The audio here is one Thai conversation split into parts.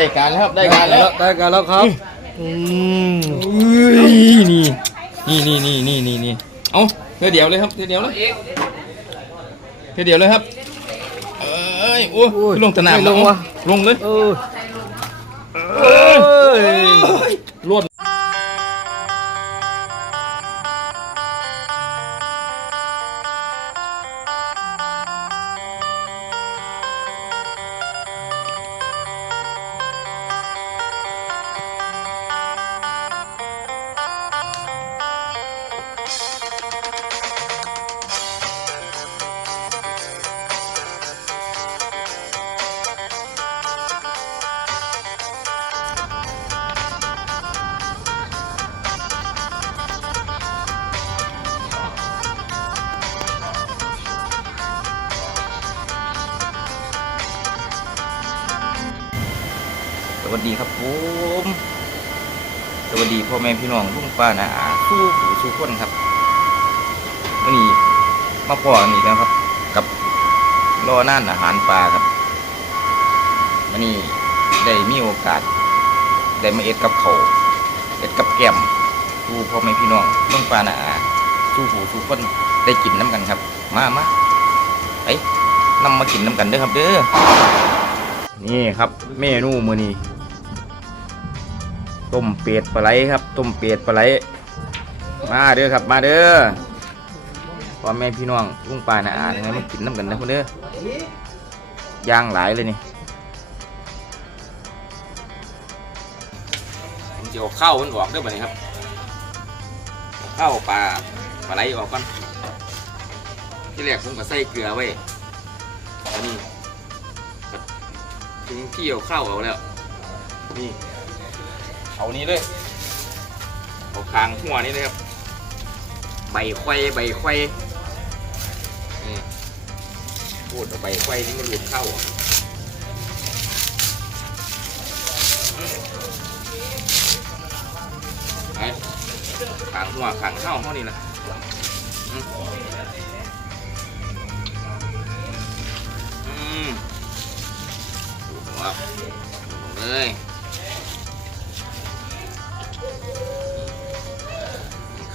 ได้การแล้วครับได้การแล้วได้กันแล้วครับอืมนี่นี่นี่นี่นี่นี่นี่เอาเดี๋ยวเดี๋ยวเลยครับเดี๋ยวเดี๋ยวเลยเดี๋ยวเดี๋ยวเลยครับเอ้ยโอ้ยลงตะนามไม่ลงวะลงเลยเออ วัสดีครับผมสวัสดีพ่อแม่พี่น้องลุงป้านาอาสู้ผู้สู้คนครับวันนี้มาพ่อกันอีกแล้วครับ กับรอน่านอาหารปลาครับวันนี้ได้มีโอกาส ได้มาเอ็ดกับเขาเอ็ดกับแก้มสู้พ่อแม่พี่น้องลุงป้านาอาสู้ผู้สู้คนได้กินน้ำกันครับ มามาไปนำมากินน้ำกันเด้อครับเด้อนี่ครับ เมนูมือนี้ ต้มเป็ดปลาไหลครับต้มเป็ดปลาไหลมาเด้อครับมาเด้อพ่อแม่พี่น้องลุงป้านะอายังไงมากินน้ำกันนะพ่อเด้อย่างหลายเลยนี่ผมจะเอาข้าวมันออกเด้อบัดนี้ครับข้าวปลาปลาไหลออกก่อนที่แรกผมก็ใส่เกลือไว้ตอนนี้ถึงที่เอาข้าวเอาแล้วนี่ เอานี้เลยเอาคางหัวนี่เลยครับ ใบไข่ใบไข่นี่พูดเอาใบไข่นี่มันหลุดเข้าอะไปขางหัวขางเข้าเท่านี้นะอืมอืมดูหัวลงเลย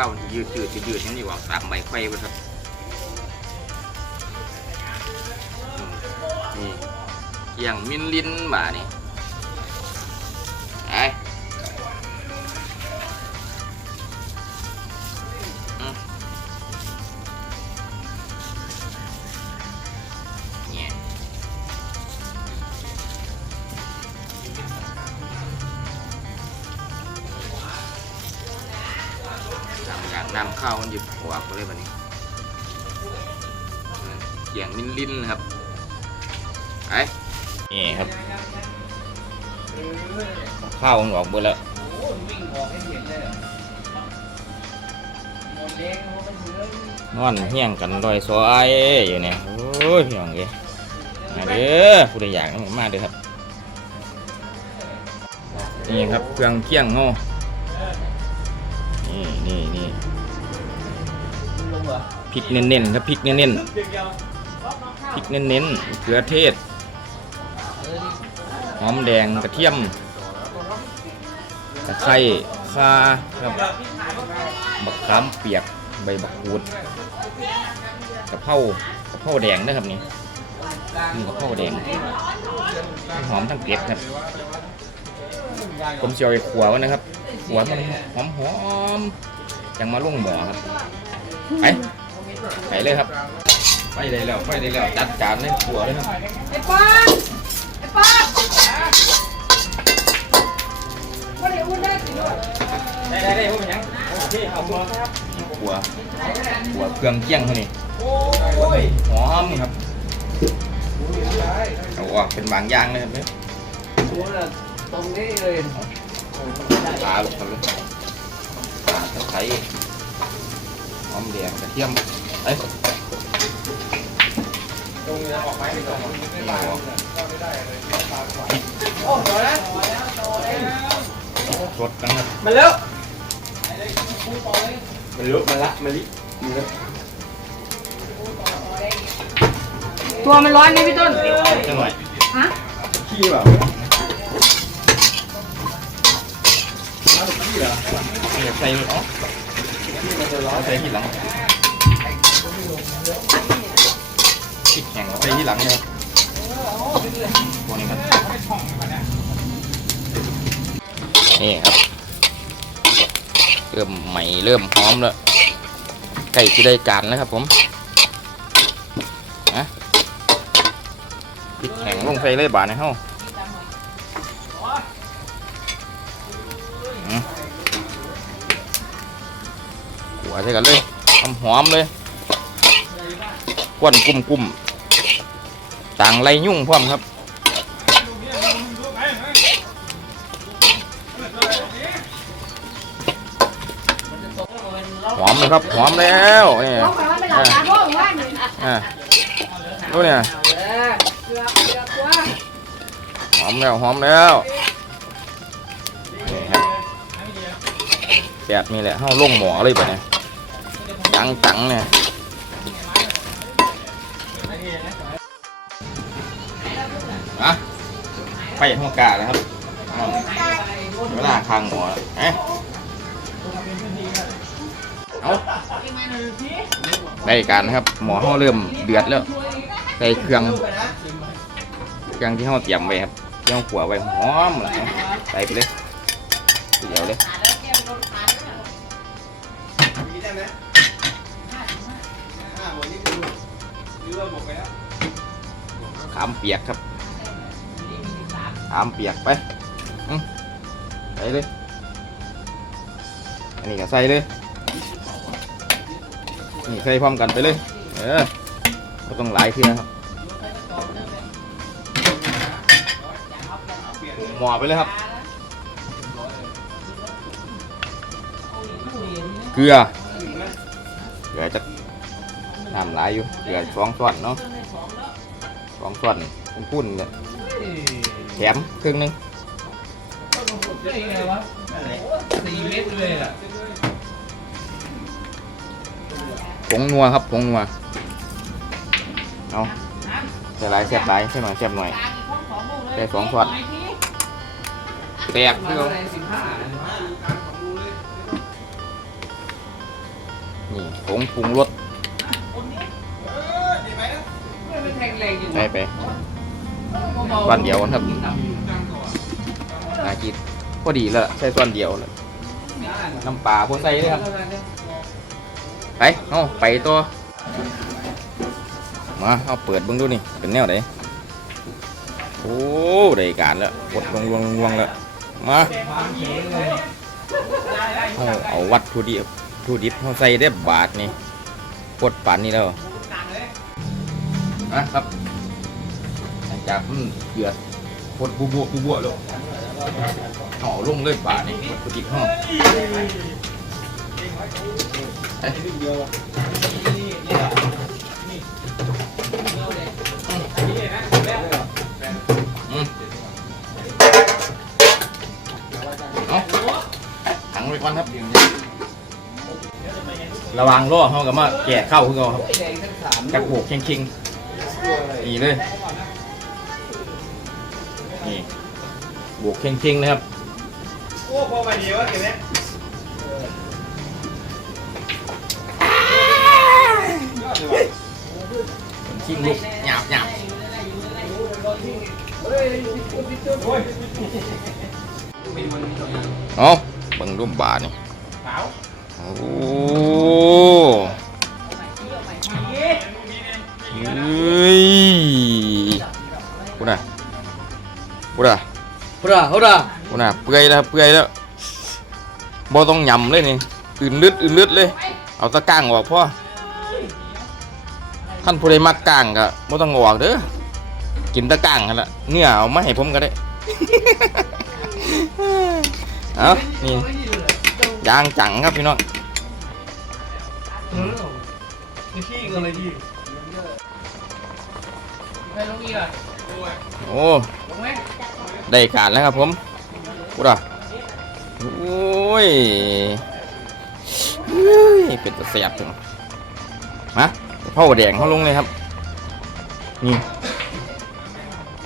ข้าวมันยืดยืดยืดย่างนี้ว่าตามใบไฟไปครับนี่อย่างมินลินบ่านี่ นำข้าวมันหยุดหัวไปเลยวันนี้อืมเกี่ยงมินลินนครับไอ้นี่ครับข้าวมันออกเบดแล้วนอนเฮี้ยงกันดอยซอยอยู่เนี่ยโอ้ยพี่น้องเอ้ยมาเด้อผู้ใดอยากมาเด้อครับนี่ครับเครื่องเคี่ยงเฮานี่นี่นี่ พริกเน้นๆครับพริกเน้นๆพริกเน้นๆเกลือเทศหอมแดงกระเทียมตะไคร้ข่าครับบักขามเปียกใบบักกูดกระเพรากระเพราแดงนะครับนี่นี่กระเพราแดงหอมทั้งเปียกครับผมจะเอาไปขัวนะครับขัวมันหอมหอมๆยังมาลุ่งหมอครับ ไปไปเลยครับ ไปได้แล้วไปได้แล้วจัดจานเลยขัวเลยครับไอ้ป้าไอ้ป้าไม่ได้อุ้นได้สิด้วยได้ได้ได้ผมยังโอเคเอาขัวขัวขัวเครื่องเคียงเท่านี้อู้ยหอมครับเอาออกเป็นบางอย่างเลยครับเนี่ยตรงนี้เลยปลาลงไปเลยปลาตะไคร้ อมแดงกระเทียมเอ้ยตรงนี้ออกไปไม่ตรงนี่ออกสดกันครับมาแล้วมันลุกมาละมาลิตัวมันร้อยไหมพี่ต้นจังหน่อยฮะขี้แบบอยากใส่เลยเนาะเอา ใส่ที่หลังพริกแห้งเอาใส่ที่หลังเนี่ยตัวนี้ครับนี่ครับ เริ่มใหม่เริ่มหอมแล้วไก่ที่ได้การแล้วครับผมนะพริกแห้งลงใส่เลยบาทในเฮ้า ใส่กันเลยหอมหอมๆเลยกวนกุ้มกุ้มๆต่างไรยุ่งพร้อมครับหอมเลยครับหอมแล้วนี่ร้องไปว่าไม่หลับตาร้องว่าหนึ่งอะดูเนี่ยเกือบเกือบตัวหอมแล้วหอมแล้วนี่ครับแปดนี่แหละเฮาลงหมอเลยปะเนี่ย จังจังๆเนี่ยอะไปห้องกานะครับเวลาคางหมอแล้วเอ๊ะเอาได้การนะครับ หมอเขาเริ่มเดือดแล้วใส่เครื่องเครื่องที่เราเตรียมไว้ครับที่เราขัวไว้หอมเลยใส่ไปเลยเดี๋ยวเลยามเปียกครับขามเปียกไปใส่เลย อันนี้ก็ใส่เลย นี่ใส่พร้อมกันไปเลย เออไม่ต้องหลายเทีครับหมอไปเลยครับ เกลือ เกลือจะน้ำหลายอยู่ เกลือสองส่วนเนาะ สองส่วนพุ่นๆเนี่ยแถมครึ่งหนึงสี่เม็ดเลยอะผงนัวครับผงนัวเอาใส่หลายแซ่บหลายใส่หน่อยแซ่บหน่อยใส่สองส่วนแตกเพื่อสิบห้านี่ผงปรุงรส มันแทงแรงอยู่ใส่ไปวันเดียวครับอากินพอดีแล้วใส่ส่วนเดียวเลยน้ำปลาพวกใส่เลยครับ ไปเอาไปตัวมาเอาเปิดเบิ่งดูนี่เป็นแนวไหนโอ้ได้การแล้วกดลงลงลงแล้วมาเอาเอาวัตถุดิบถุดิบเขาใส่ได้บาทนี่กดปานนี้แล้ว นะครับหลังจากมันเดือดกดบัวบัวบัวแล้วเอลงเลยบานี่วัตถุดิบห้องอืมเอาถังไว้ก่อนครับระวังล่อเขากับมาแกะเข้าคือเขาครับกระโขกเค็งๆ นี่เลย นี่บวกเค็งๆนะครับ โอ้พอมาเดียวเก็บเนี้ยชิงลูกหยาบหยาบเฮ้ยพี่ตุ๊ดพี่ตุ๊ดโอ้ยเอาเบิ่งรูปบาทนี่ขาวโอ้ ฮุระฮุระกูน่ะเปื่อยแล้วเปื่อยแล้วบ่ต้องยำเลยนี่อื่นลึดอื่นลึดเลย เอาตะก้างออกพ่อท่านผู้ใดมักก้างก็บ่ต้องออกเด้อกินตะก้างกันละเนื้อเอามาให้ผมก็ได้เอานี่ยางจังครับพี่น้องนี่อะไรดีไปลงอีกอะโอ้ลงไหม ได้การแล้วครับผมกูด่ะโอ้ยเฮ้ยเป็นตะเสียบจังมาเผาแดงเขาลงเลยครับ นี่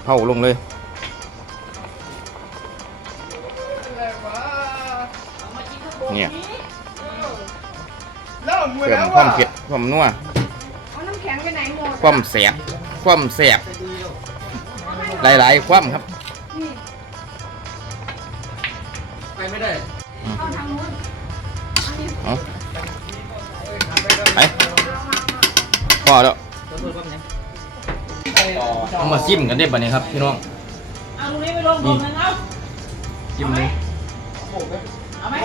เผาลงเลยเนี่ยเพิ่มความเผ็ดความนัวเอาน้ำแข็งไปไหนหมดความแสบความแสบหลายๆ ความครับ ไปไม่ได้เอาทางนู้นเอาไปพอแล้วเอามาซิมกันได้บ่เนี่ยครับพี่น้องเอาตรงนี้ไปลงลงนั้นเอาจิ้มเลยเอาไหม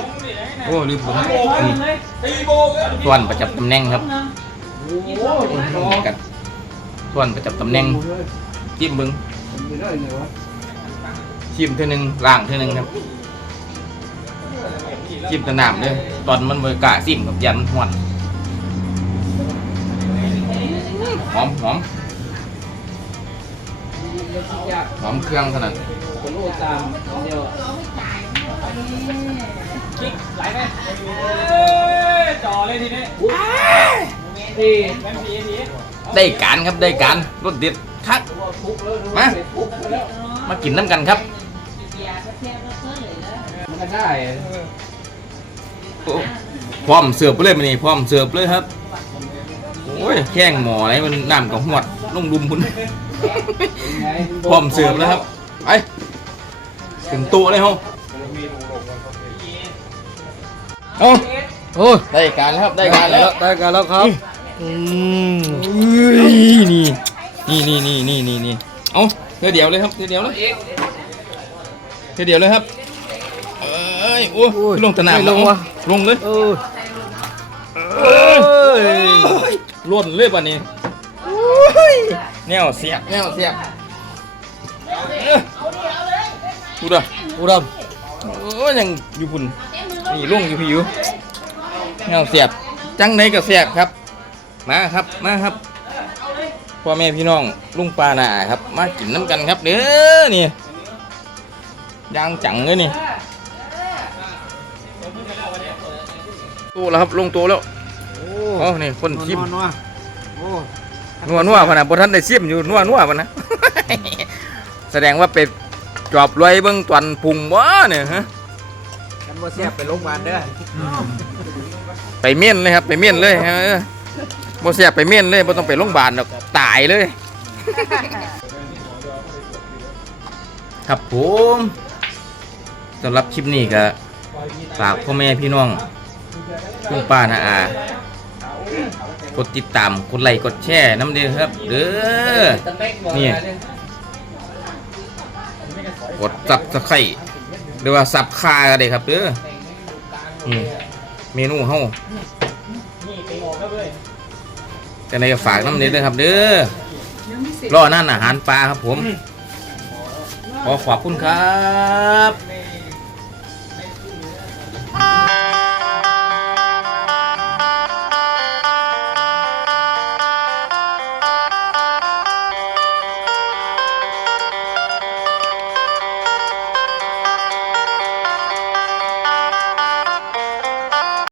โอ้ลืมผมครับเอานี่เลยส่วนประจับตำแหน่งครับหนึ่งโอ้โหกันส่วนประจับตำแหน่งจิ้มมึงไม่ได้เลยวะจิ้มเท่านึงล่างเท่านึงครับ จิ้มแตะนามเลยตอนมันเบกล้าซิมกับยันหวนหอมหอมหอมเครื่องขนาดคนโอ้ตามเดียวคิกไหลไหมจ่อเลยทีนี้นี่แบงค์สีสีได้การครับได้การรสเด็ดคักมามากินน้ำกันครับมันก็ได้โอ้ พร้อมเสิร์ฟไปเลยมันนี่พร้อมเสิร์ฟเลยครับโอ้ยแข้งหมออะไรมันน้ำกับหวดลงดุมพุ่นพร้อมเสิร์ฟแล้วครับไปถึงตัวเลยเฮาเอาโอ้ได้การแล้วครับได้การแล้วได้กันแล้วครับอืมอุ้ยนี่นี่นี่นี่นี่นี่นี่เอาเดี๋ยวเดี๋ยวเลยครับเดี๋ยวเดี๋ยวเลยเดี๋ยวเดี๋ยวเลยครับเอ้ ยโอ้ยลงตะนามลงวะ ลงเลยเออเอ้ยล้นเลยป่ะนี่แนวเสียบแนวเสียบเอ้ยดูดิอุดมโอ้ยยังอยู่พุ่นนี่ลุงอยู่พี่อยู่แนวเสียบจังไหนก็เสียบครับ มาครับมาครับพ่อแม่พี่น้องลุงปานาครับ มากินน้ำกันครับเด้อนี่ยางจังเลยนี่ ตัวแล้วครับลงตัวแล้วโอ้อ๋อนี่คนชิมนัวโอ้นัวนัวพะนะบท่านได้ชิมอยู่นัวนัวพะนะแสดงว่าไปจอบรวยเบิ่งตอนปรุงวะเนี่ยฮะกันบ่เสียบไปโรงพยาบาลเด้อไปเม่นเลยครับไปเม่นเลยเออบ่เสียบไปเม่นเลยบ่ต้องไปโรงพยาบาลหรอกตายเลย ครับผมสำหรับคลิปนี้ก็ฝากพ่อแม่พี่น้อง ลุงป้านาอากดติดตามกดไลค์กดแชร์น้ำเด้อครับเด้อนี่กดซับสไครต์หรือว่าซับคาก็ได้ครับเด้อเมนูเฮาจะในก็ฝากน้ำเด้อด้อครับเด้อรอนั่นอาหารปลาครับผมขอขอบคุณครับ